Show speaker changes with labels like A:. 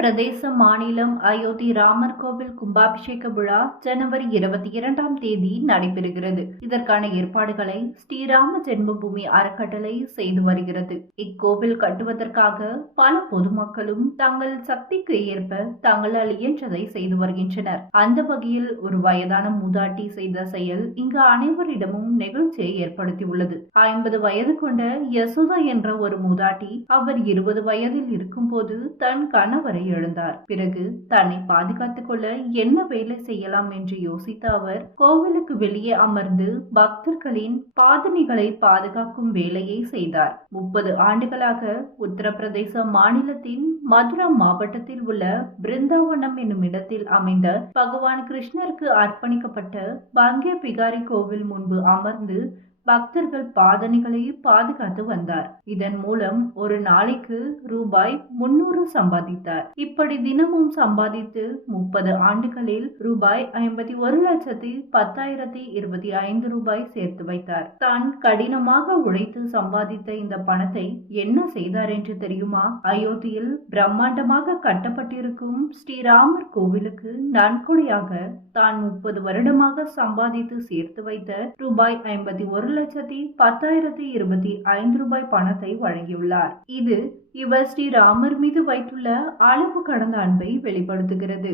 A: பிரதேச மாநிலம் அயோத்தி ராமர் கோவில் கும்பாபிஷேக விழா ஜனவரி இருபத்தி இரண்டாம் தேதி நடைபெறுகிறது. இதற்கான ஏற்பாடுகளை ஸ்ரீராம ஜென்மபூமி அறக்கட்டளை செய்து வருகிறது. இக்கோவில் கட்டுவதற்காக பல பொதுமக்களும் தங்கள் சக்திக்கு ஏற்ப தங்களால் இயன்றதை செய்து வருகின்றனர். அந்த வகையில் ஒரு வயதான மூதாட்டி செய்த செயல் இங்கு அனைவரிடமும் நெகிழ்ச்சியை ஏற்படுத்தியுள்ளது. ஐம்பது வயது கொண்ட யசோதா என்ற ஒரு மூதாட்டி அவர் இருபது வயதில் இருக்கும்போது தன் கணவரை எழுந்தார். பிறகு தன்னை பாதுகாத்துக் கொள்ள என்ன வேலை செய்யலாம் என்று யோசித்த அவர் கோவிலுக்கு வெளியே அமர்ந்து பக்தர்களின் பாதணிகளை பாதுகாக்கும் வேலையை செய்தார். முப்பது ஆண்டுகளாக உத்தரப்பிரதேச மாநிலத்தின் மதுரா மாவட்டத்தில் உள்ள பிருந்தாவனம் என்னும் இடத்தில் அமைந்த பகவான் கிருஷ்ணருக்கு அர்ப்பணிக்கப்பட்ட பங்கே பிகாரி கோவில் முன்பு அமர்ந்து பக்தர்கள் பாதனைகளை பாதுகாத்து வந்தார். இதன் மூலம் ஒரு நாளைக்கு ரூபாய் முன்னூறு சம்பாதித்தார். இப்படி தினமும் சம்பாதித்து முப்பது ஆண்டுகளில் ரூபாய் ஐம்பத்தி ஒரு லட்சத்தி பத்தாயிரத்தி இருபத்தி ஐந்து ரூபாய் சேர்த்து வைத்தார். தான் கடினமாக உழைத்து சம்பாதித்த இந்த பணத்தை என்ன செய்தார் என்று தெரியுமா? அயோத்தியில் பிரம்மாண்டமாக கட்டப்பட்டிருக்கும் ஸ்ரீராமர் கோவிலுக்கு நன்கொடையாக தான் முப்பது வருடமாக சம்பாதித்து சேர்த்து வைத்த ரூபாய் ஐம்பத்தி ஒரு லட்சத்தி பத்தாயிரத்தி இருபத்தி ஐந்து ரூபாய் பணத்தை வழங்கியுள்ளார். இது இவர் ஸ்ரீராமர் மீது வைத்துள்ள அளவு கடந்த அன்பை வெளிப்படுத்துகிறது.